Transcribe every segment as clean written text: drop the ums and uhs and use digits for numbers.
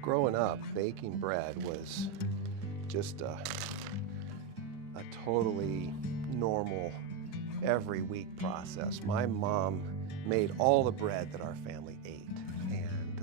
Growing up, baking bread was just a totally normal, every week process. My mom made all the bread that our family ate. And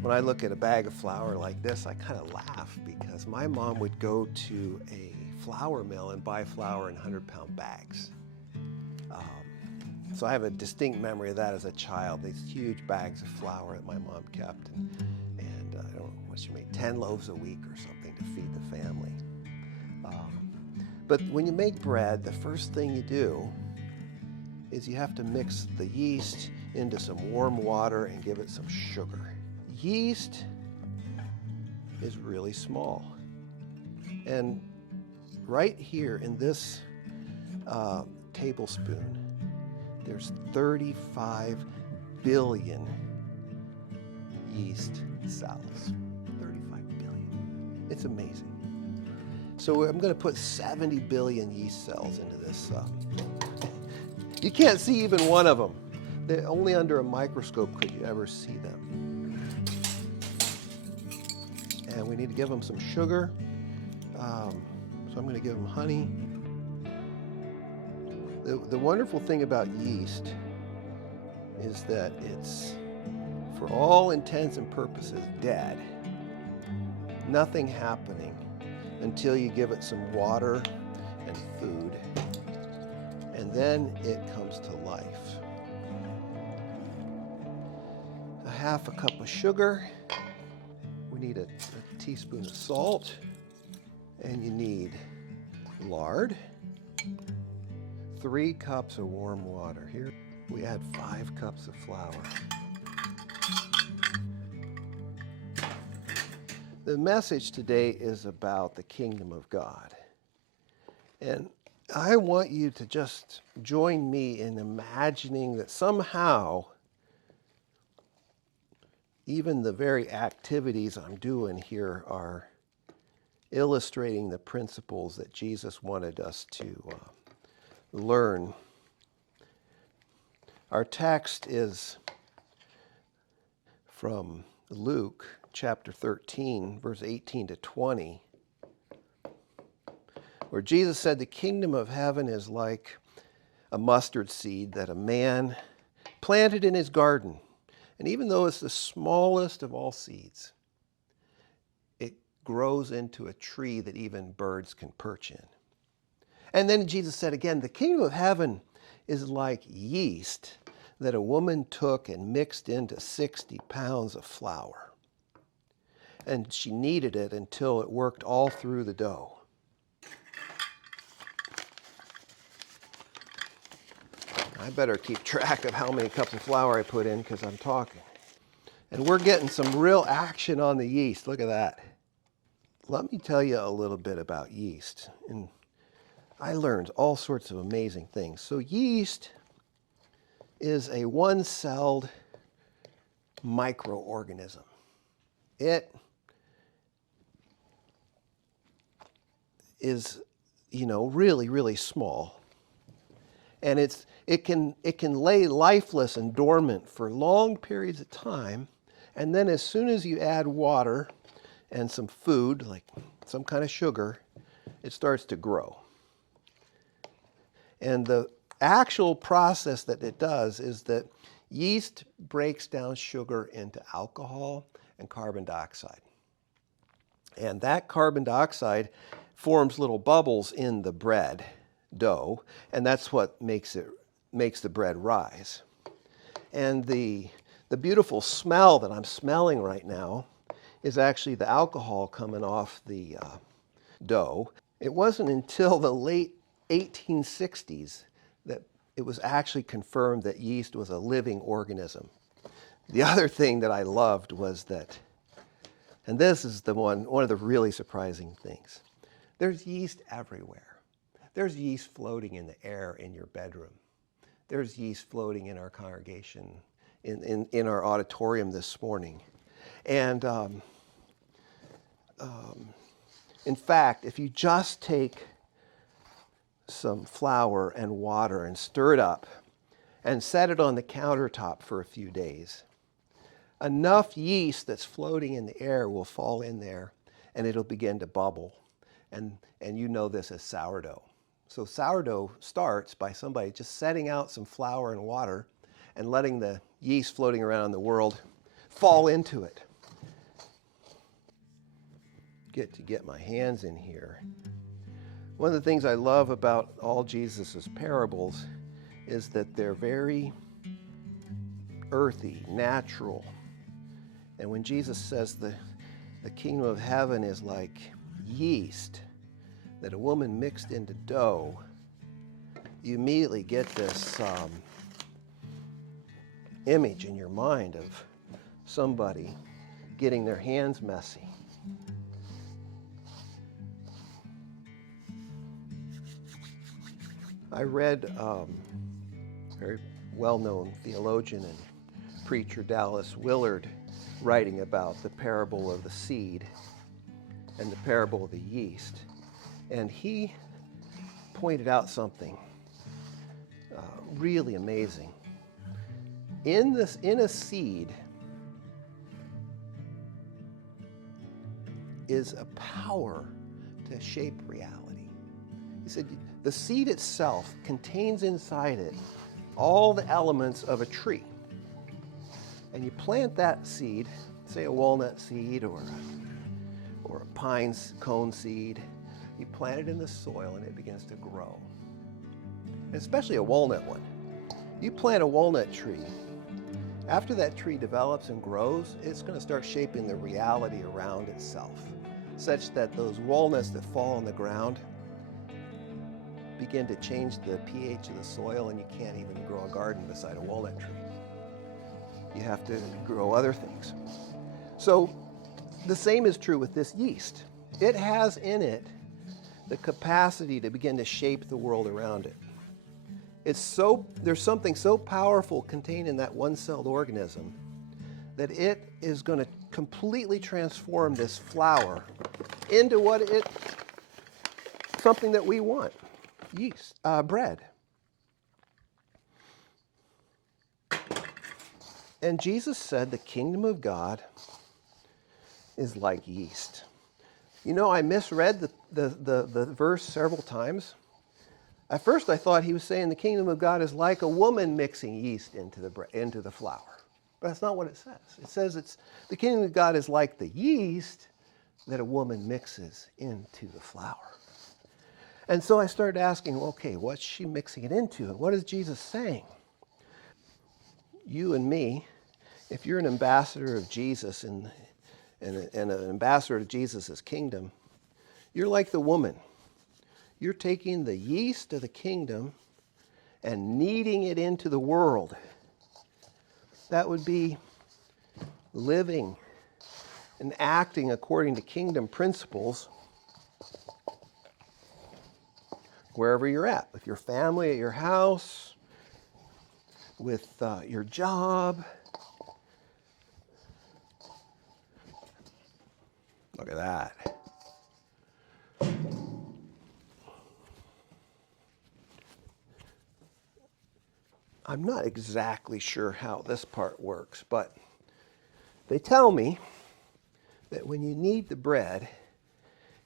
when I look at a bag of flour like this, I kind of laugh because my mom would go to a flour mill and buy flour in 100-pound bags. So I have a distinct memory of that as a child, these huge bags of flour that my mom kept. And I don't know what she made, 10 loaves a week or something to feed the family. But when you make bread, the first thing you do is you have to mix the yeast into some warm water and give it some sugar. Yeast is really small. And right here in this tablespoon, there's 35 billion yeast cells. 35 billion. It's amazing. So I'm going to put 70 billion yeast cells into this. You can't see even one of them. They're only under a microscope could you ever see them. And we need to give them some sugar. So I'm going to give them honey. The wonderful thing about yeast is that it's, for all intents and purposes, dead. Nothing happening until you give it some water and food, and then it comes to life. A half a cup of sugar. We need a teaspoon of salt, and you need lard. 3 cups of warm water. Here we add 5 cups of flour. The message today is about the kingdom of God. And I want you to just join me in imagining that somehow even the very activities I'm doing here are illustrating the principles that Jesus wanted us to learn. Our text is from Luke chapter 13, verse 18 to 20, where Jesus said, "The kingdom of heaven is like a mustard seed that a man planted in his garden. And even though it's the smallest of all seeds, it grows into a tree that even birds can perch in." And then Jesus said again, "The kingdom of heaven is like yeast that a woman took and mixed into 60 pounds of flour. And she kneaded it until it worked all through the dough." I better keep track of how many cups of flour I put in because I'm talking. And we're getting some real action on the yeast. Look at that. Let me tell you a little bit about yeast. And I learned all sorts of amazing things. So yeast is a one-celled microorganism. It is, really, really small. And it can lay lifeless and dormant for long periods of time. And then as soon as you add water and some food, like some kind of sugar, it starts to grow. And the actual process that it does is that yeast breaks down sugar into alcohol and carbon dioxide. And that carbon dioxide forms little bubbles in the bread dough, and that's what makes the bread rise. And the beautiful smell that I'm smelling right now is actually the alcohol coming off the dough. It wasn't until the late 1860s that it was actually confirmed that yeast was a living organism. The other thing that I loved was that, and this is one of the really surprising things, there's yeast everywhere. There's yeast floating in the air in your bedroom. There's yeast floating in our congregation, in our auditorium this morning. And in fact, if you just take some flour and water and stir it up and set it on the countertop for a few days, enough yeast that's floating in the air will fall in there and it'll begin to bubble. And you know this as sourdough. So sourdough starts by somebody just setting out some flour and water and letting the yeast floating around the world fall into it. Get my hands in here. One of the things I love about all Jesus' parables is that they're very earthy, natural. And when Jesus says the kingdom of heaven is like yeast that a woman mixed into dough, you immediately get this image in your mind of somebody getting their hands messy. I read a very well-known theologian and preacher, Dallas Willard, writing about the parable of the seed and the parable of the yeast. And he pointed out something really amazing. In a seed is a power to shape reality. He said the seed itself contains inside it all the elements of a tree. And you plant that seed, say a walnut seed or a pine cone seed, you plant it in the soil and it begins to grow. And especially a walnut one. You plant a walnut tree, after that tree develops and grows, it's going to start shaping the reality around itself, such that those walnuts that fall on the ground begin to change the pH of the soil, and you can't even grow a garden beside a walnut tree. You have to grow other things. So the same is true with this yeast. It has in it the capacity to begin to shape the world around it. There's something so powerful contained in that one-celled organism that it is going to completely transform this flour into something that we want. Yeast, bread. And Jesus said the kingdom of God is like yeast. You know, I misread the verse several times. At first I thought he was saying the kingdom of God is like a woman mixing yeast into the flour. But that's not what it says. It says the kingdom of God is like the yeast that a woman mixes into the flour. And so I started asking, okay, what's she mixing it into? And what is Jesus saying? You and me, if you're an ambassador of Jesus and an ambassador to Jesus' kingdom, you're like the woman. You're taking the yeast of the kingdom and kneading it into the world. That would be living and acting according to kingdom principles wherever you're at, with your family, at your house, with your job. Look at that. I'm not exactly sure how this part works, but they tell me that when you knead the bread,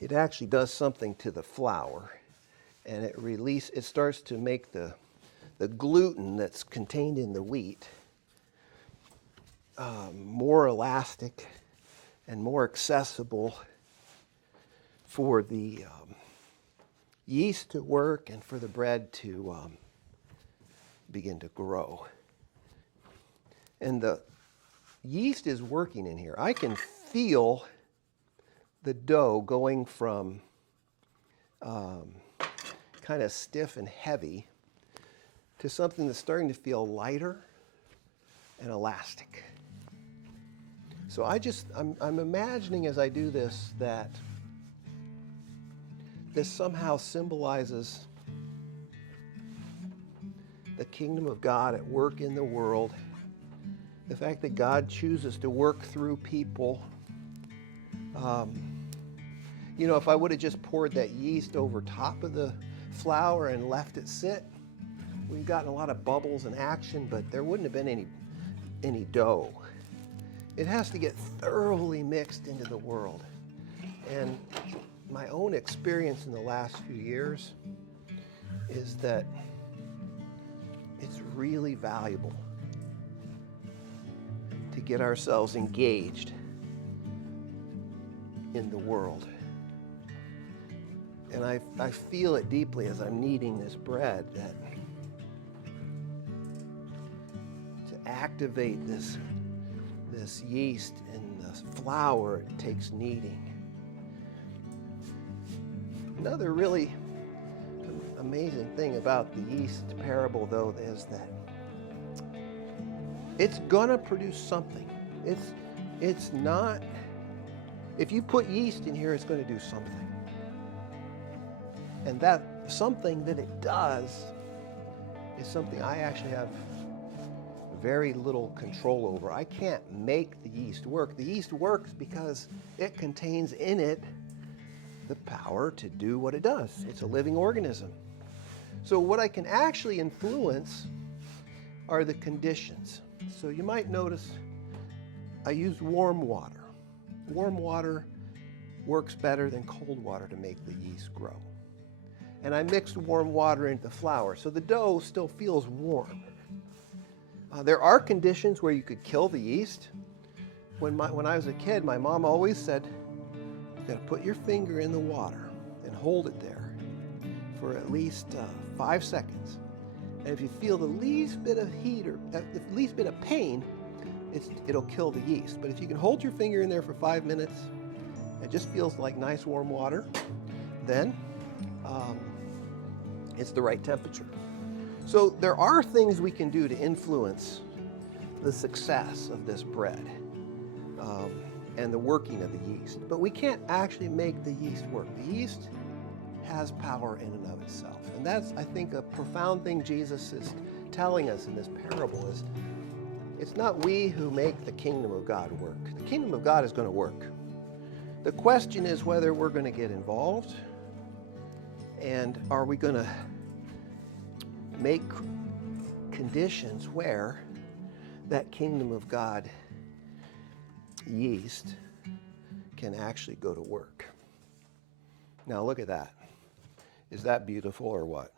it actually does something to the flour, and it starts to make the gluten that's contained in the wheat more elastic and more accessible for the yeast to work and for the bread to begin to grow. And the yeast is working in here. I can feel the dough going from kind of stiff and heavy to something that's starting to feel lighter and elastic. So I'm imagining as I do this that this somehow symbolizes the kingdom of God at work in the world, the fact that God chooses to work through people. If I would have just poured that yeast over top of the flour and left it sit, we've gotten a lot of bubbles and action, but there wouldn't have been any dough. it has to get thoroughly mixed into the world. And my own experience in the last few years is that it's really valuable to get ourselves engaged in the world. And I feel it deeply as I'm kneading this bread, that to activate this yeast in the flour, it takes kneading. Another really amazing thing about the yeast parable, though, is that it's gonna produce something. It's not, if you put yeast in here, it's gonna do something. And that something that it does is something I actually have very little control over. I can't make the yeast work. The yeast works because it contains in it the power to do what it does. It's a living organism. So what I can actually influence are the conditions. So you might notice I use warm water. Warm water works better than cold water to make the yeast grow. And I mixed warm water into the flour, so the dough still feels warm. There are conditions where you could kill the yeast. When I was a kid, my mom always said, you gotta put your finger in the water and hold it there for at least 5 seconds. And if you feel the least bit of heat or the least bit of pain, it'll kill the yeast. But if you can hold your finger in there for 5 minutes, it just feels like nice warm water, then it's the right temperature. So there are things we can do to influence the success of this bread and the working of the yeast. But we can't actually make the yeast work. The yeast has power in and of itself. And that's, I think, a profound thing Jesus is telling us in this parable is it's not we who make the kingdom of God work. The kingdom of God is going to work. The question is whether we're going to get involved, and are we going to make conditions where that kingdom of God yeast can actually go to work. Now look at that. Is that beautiful or what?